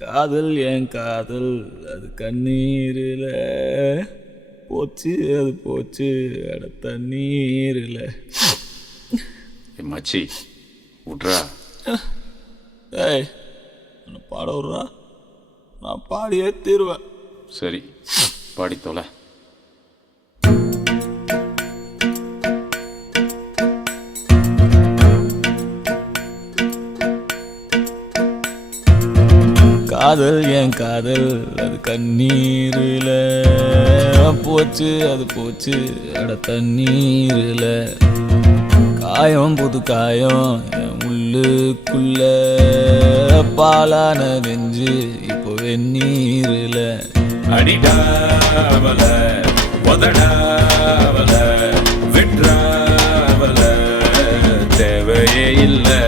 காதல் என் காதல் அது கண்ணீரில் போச்சு, அது போச்சு அட தண்ணீரில். மச்சி விட்றா. ஏய் என்னை பாட விட்றா, நான் பாடியே தீருவேன். சரி பாடி தொலை. காதல் என் காதல் அது கண்ணீரில் போச்சு, அது போச்சு அட தண்ணீரில். காயம் புது காயம் என் உள்ளுக்குள்ள பாலான நெஞ்சு இப்போ வெந்நீரில். அடிடாவல உதடாவல விட்ராவல தேவையே இல்லை.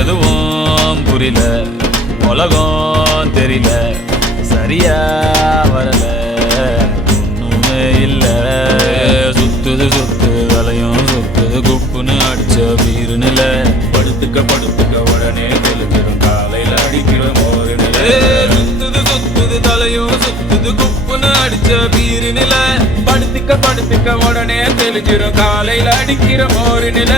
எதுவும் புரியல, உலகம் தெரியல, சரியா வரல, ஒண்ணுமே இல்ல. சுத்துது தலையும் சுத்துது குப்புன்னு அடிச்ச வீரு நில. படுத்துக்க உடனே தெளிஞ்சிடும் காலையில் அடிக்கிற மோரு நில. சுத்துது தலையும் சுத்துது குப்புன்னு அடிச்ச வீரு நில. படுத்துக்க உடனே தெளிஞ்சிடும் காலையில் அடிக்கிற மோரு நில.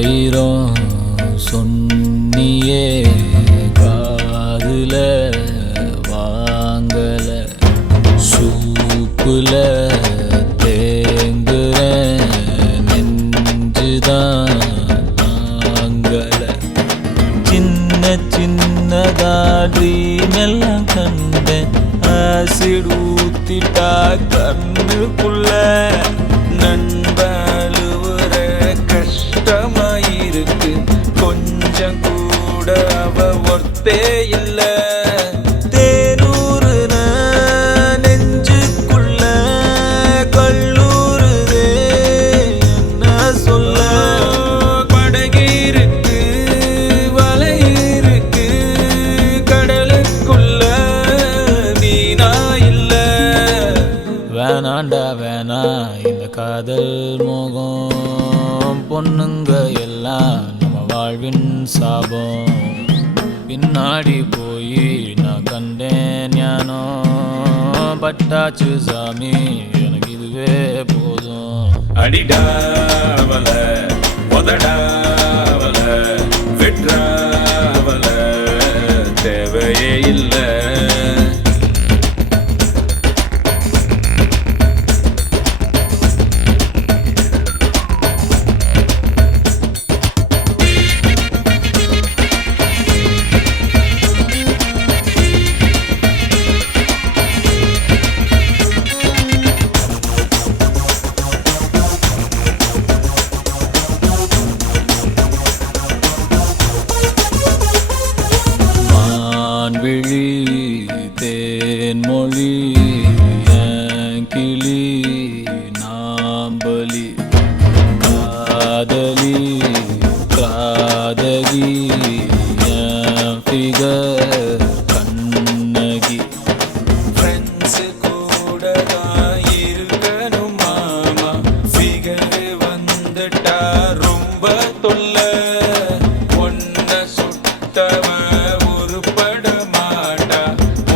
ஆயிரம் சொன்னியே காதுல வாங்கல, சூப்புல தேங்குற நெஞ்சுதான் தாங்கல. சின்னதா ட்ரீம் எல்லாம் கண்டேன், ஆசிட் ஊத்திட்டா கண்ணுக்குள்ள. நண்பழுவுற கஷ்டமாயிருக்கு, கொஞ்சம் கூட அவ ஒர்த்தே இல்ல. தேனூறுன நெஞ்சுக்குள்ள கல்லூருதே என்ன சொல்ல. படகிருக்கு வலையிருக்கு கடலுக்குள்ள வீணா இல்ல. வேணாண்டா வேணா இந்த காதல் மோகம், பொண்ணுங்க எல்லாம் நம்ம வாழ்வின் சாபம். பின்னாடி போய் நான் கண்டேன் ஞானோ, பட்டாச்சு சாமி எனக்கு இதுவே போதும். அடிடாவல உதடாவல விட்ராவல தேவையே இல்லை. விழி தேன்மொழி என் கிளி நாம்பலி, காதலி காதகி என் ஃபிகர் கண்ணகி. ஃப்ரெண்ட்ஸு கூட தான் இருக்கணும் மாமா, ஃபிகர் வந்துட்டா ரொம்ப தொல்ல. ஒன்ன சுட்டவ உருப்பட மாட்டா,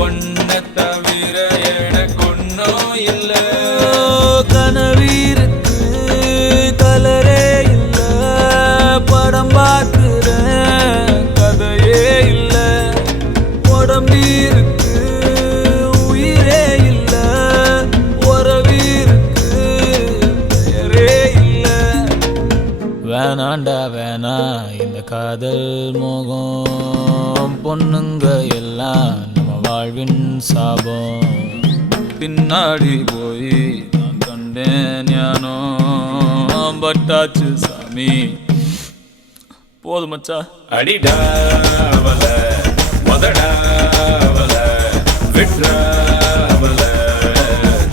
ஒன்ன தவிர எனக்கு ஒன்னும் இல்ல. கனவீருக்கு கலரே இல்ல, படம் பார்க்கிறேன் கதையே இல்ல. உடம்பீருக்கு உயிரே இல்ல, உறவீருக்கு பெயரே இல்ல. வேணாண்டா வேணா இந்த காதல் மோகம், பொண்ணுங்க எல்லாம் நம்ம வாழ்வின் சாபம். பின்னாடி போய் நான் கண்டேன் ஞானோ, பட்டாச்சு சாமி. போதும் மச்சா. அடிடாவல மொதடாவல விட்ராவல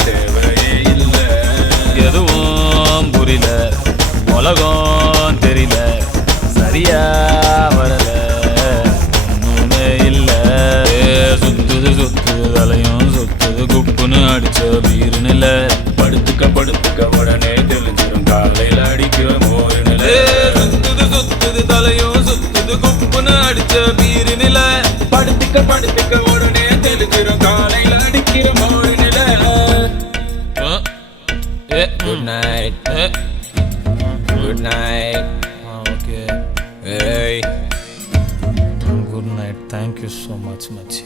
தேவையே இல்லை. எதுவும் புரியல, உலகம் தெரியல, சரியா வரல, ஒண்ணுமே இல்ல. சுத்துது சுத்துது தலையும் சுத்துது குப்புன்னு அடிச்ச பீருன்னு இல்ல. படுத்துக்க உடனே தெளிஞ்சிரும் காலையில் அடிக்கிற மோரு நிலை. சுத்துது சுத்துது தலையும் சுத்துது குப்புன்னு அடிச்ச பீருன்னு இல்ல. படுத்துக்க உடனே தெளிஞ்சிரும் காலையில் அடிக்கிற மோரு நிலை. Good night. Good night. Okay. ஏய் good night. Thank you so much மச்சி.